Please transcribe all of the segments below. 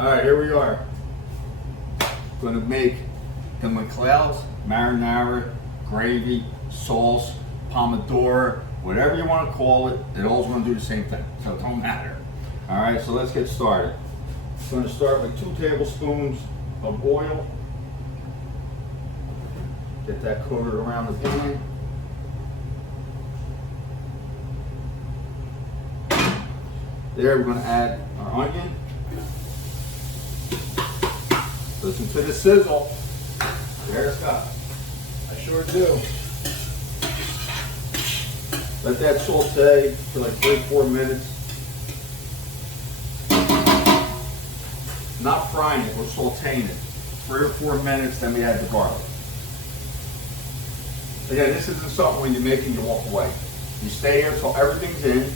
All right, here we are. Going to make the McLeod's marinara, gravy, sauce, pomodoro, whatever you want to call it. It all's going to do the same thing, so it don't matter. All right, so let's get started. I'm going to start with 2 tablespoons of oil. Get that coated around the pan. There, we're going to add our onion. Listen to the sizzle. There, Scott. I sure do. Let that saute for like 3-4 minutes. Not frying it, we're sauteing it. 3 or 4 minutes, then we add the garlic. Again, this isn't something when you're making you walk away. You stay here until everything's in,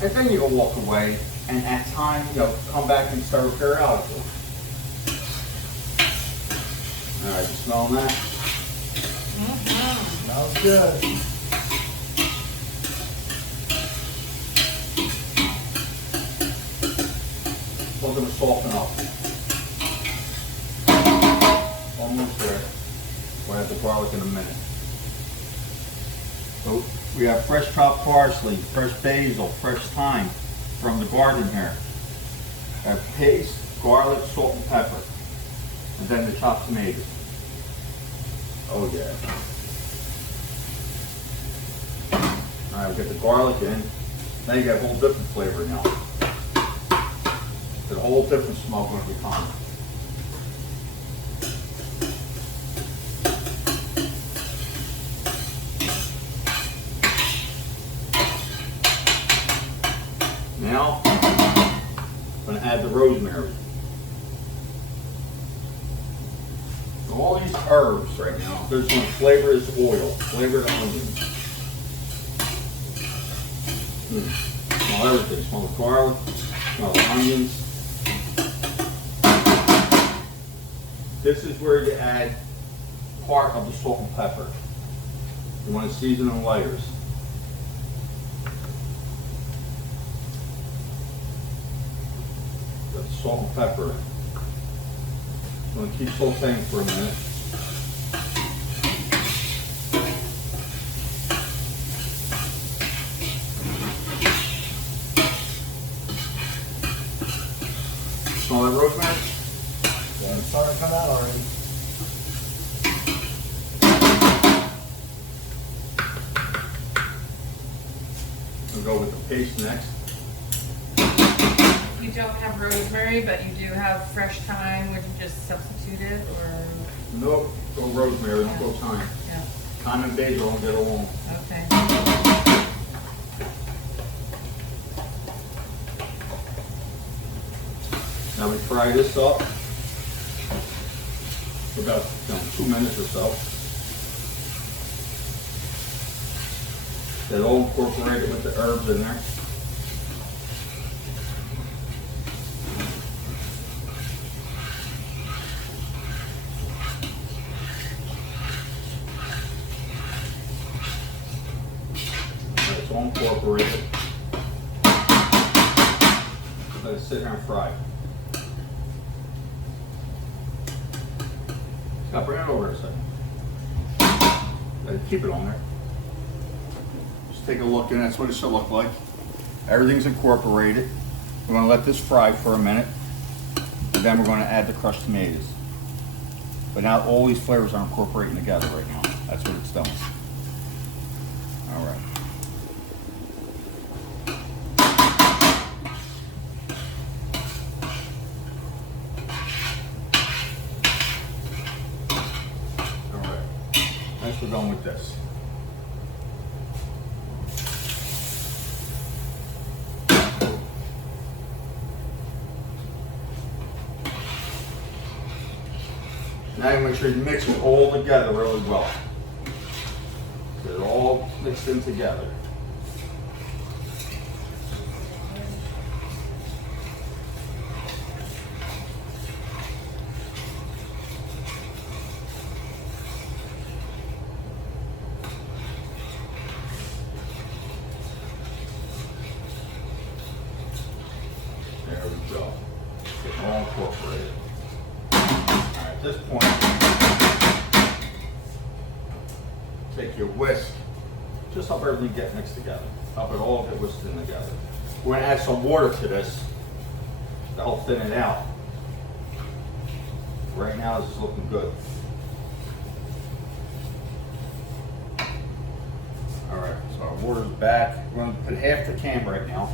and then you go walk away, and at time, come back and stir periodically. All right, you smelling that? Smells good. We're going to soften up. Almost there. We'll add the garlic in a minute. So we have fresh chopped parsley, fresh basil, fresh thyme from the garden here. We have paste, garlic, salt, and pepper. And then the chopped tomatoes. Oh yeah. All right, we get the garlic in. Now you got a whole different flavor now. It's a whole different smell going to be coming. Now, I'm going to add the rosemary. All these herbs right now, there's going to flavor this oil, flavor the onions. Smell everything. Smell the garlic, smell the onions. This is where you add part of the salt and pepper. You want to season in layers. Got the salt and pepper. I'm going to keep sauteing for a minute. Smell that rosemary? Yeah, it's starting to come out already. We'll go with the paste next. You don't have rosemary, but you do have fresh thyme. Would you just substitute it, or? Nope, go rosemary, don't go thyme. Yeah. Thyme and basil don't get along. Okay. Now we fry this up for about 2 minutes or so. Get it all incorporated with the herbs in there. It's all incorporated. Let it sit here and fry. Now bring it over a second. Keep it on there. Just take a look, and that's what it should look like. Everything's incorporated. We're going to let this fry for a minute, and then we're going to add the crushed tomatoes. But now all these flavors are incorporating together right now. That's what it's done. All right. Next we're going with this. Now you make sure you mix it all together really well. Get it all mixed in together. There we go. Getting all incorporated. Alright, at this point, take your whisk, just help everything get mixed together. Help it all get whisked in together. We're gonna add some water to this to help thin it out. Right now, this is looking good. Alright, so our water's back. We're gonna put half the can right now.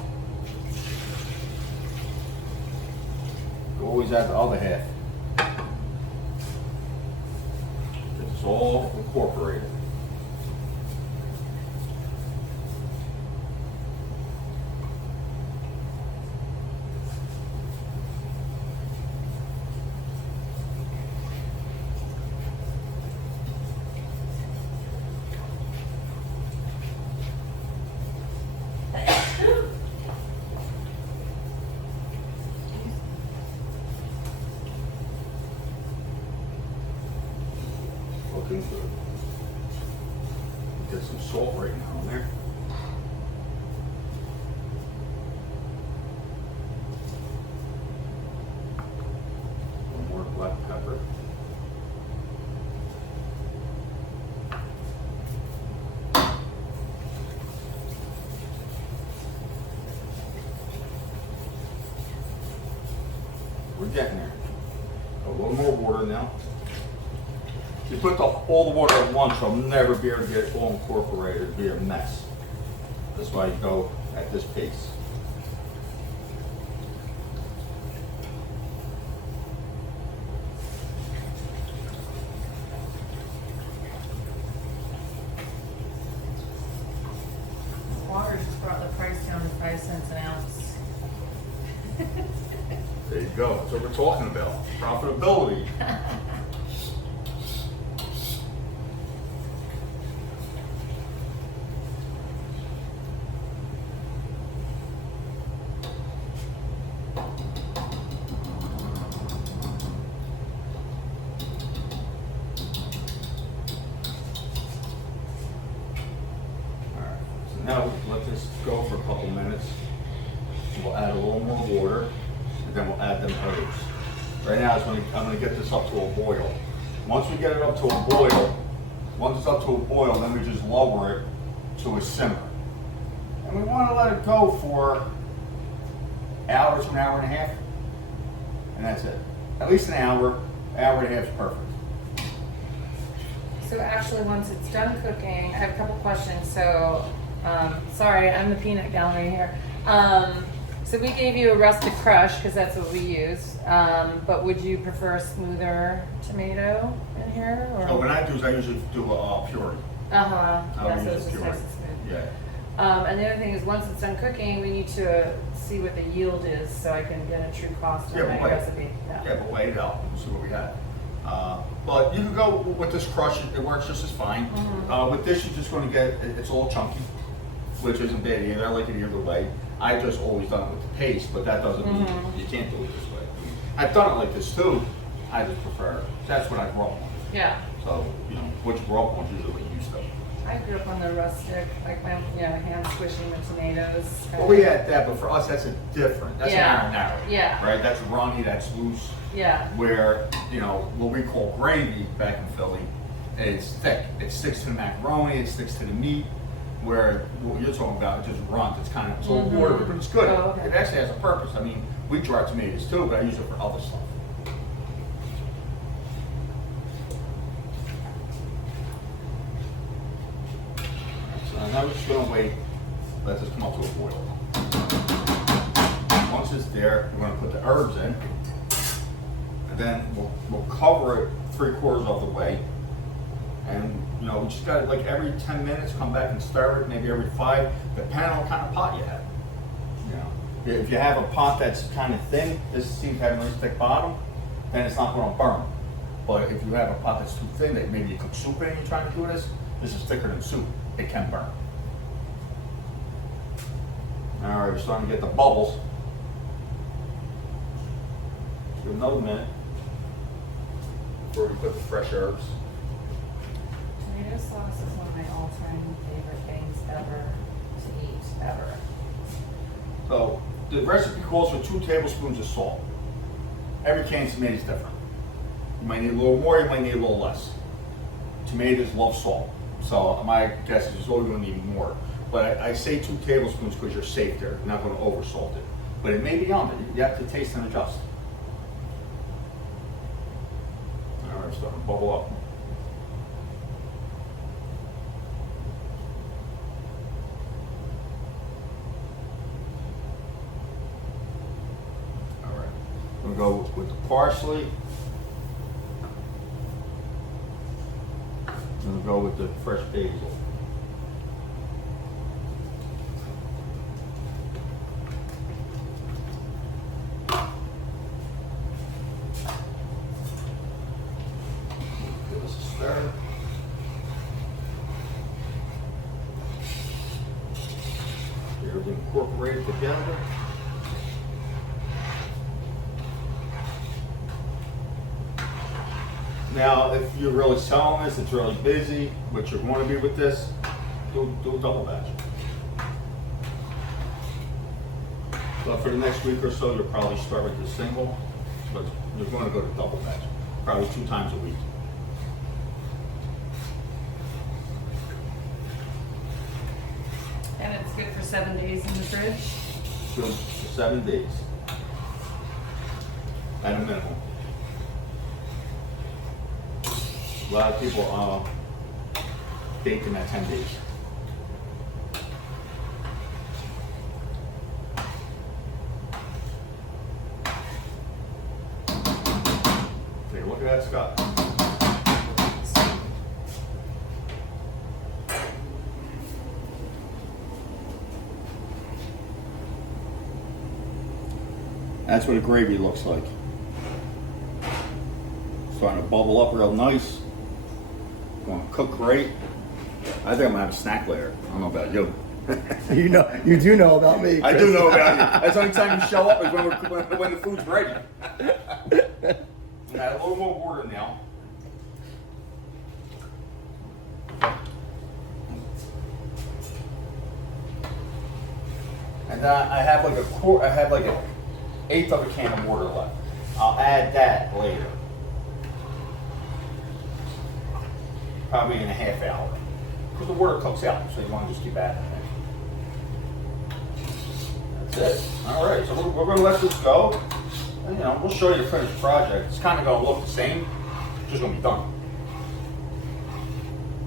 You always add the other half. It's all incorporated. Looking good. Get some salt right now in there. One more black pepper. We're getting there. A little more water now. If you put all the water at once, you'll never be able to get it all incorporated. It'll be a mess. That's why you go at this pace. Water just brought the price down to 5 cents an ounce. There you go. That's what we're talking about. Profitability. Alright, so now let this go for a couple minutes. We'll add a little more water, and then we'll add them herbs. Right now, I'm going to get this up to a boil. Once we get it up to a boil, once it's up to a boil, then we just lower it to a simmer. And we want to let it go for an hour to an hour and a half, and that's it. At least an hour and a half is perfect. So actually, once it's done cooking, I have a couple questions. So, sorry, I'm the peanut gallery here. So we gave you a rustic crush because that's what we use. But would you prefer a smoother tomato in here? Or? So what I do is I usually do a puree. Uh-huh. I Yeah, would so use it's a just puree. nice and smooth. Yeah. And the other thing is, once it's done cooking, we need to see what the yield is so I can get a true cost on Yeah, my but wait. recipe. Yeah, but weigh it out and see what we got. But you can go with this crush, it works just as fine. With this, you're just going to get, it's all chunky, which isn't bad either. I like it either way. I just always done it with the paste, but that doesn't mean you can't do it this way. I've done it like this too. I just prefer, that's what I grew up on. Yeah. So, you know, what you grew up on is usually what you used to. I grew up on the rustic, like my, hand squishing the tomatoes. Well, we had that, but for us, that's a different, that's Yeah. an marinara. Yeah. Right, that's runny, that's loose. Yeah. Where, what we call gravy back in Philly, it's thick. It sticks to the macaroni, it sticks to the meat. Where what you're talking about, it just runs. It's kind of, it's a little watery, but it's good. Oh, okay. It actually has a purpose. I mean, we dry tomatoes too, but I use it for other stuff. So now we're just gonna wait, let this come up to a boil. Once it's there, we're gonna put the herbs in, and then we'll cover it 3/4 of the way. And we just got to, like, every 10 minutes come back and stir it, maybe every 5, depending on what kind of pot you have. If you have a pot that's kind of thin, this seems to have a nice thick bottom, then it's not going to burn. But if you have a pot that's too thin, that maybe you cook soup in and you're trying to do this is thicker than soup. It can burn. All right, we're starting to get the bubbles. Give it another minute before we put the fresh herbs. Tomato sauce is one of my all-time favorite things ever to eat, ever. So the recipe calls for 2 tablespoons of salt. every can of tomato is different. You might need a little more, you might need a little less. Tomatoes love salt, so my guess is you're always going to need more. But I say 2 tablespoons because you're safe there. You're not going to over salt it. But it may be on there. You have to taste and adjust. All right, starting to bubble up. All right, we'll go with the parsley. And we'll go with the fresh basil. Give this a stir. Get everything incorporated together. Now, if you're really selling this, it's really busy, which you want to be with this, do a double batch. But for the next week or so, you'll probably start with the single, but you're going to go to double batch, probably 2 times a week. And it's good for 7 days in the fridge? Good for 7 days, at a minimum. A lot of people bake them at 10 days. Take a look at that, Scott. That's what a gravy looks like. Starting to bubble up real nice. Going to cook great. I think I'm gonna have a snack later. I don't know about you. You do know about me. I do know about you. That's the only time you show up is when the food's ready. Add a little more water now. And then I have like an eighth of a can of water left. I'll add that later. Probably in a half hour. Because the water cooks out, so you want to just keep adding it. That's it. All right, so we're going to let this go. And, we'll show you the finished project. It's kind of going to look the same, it's just going to be done.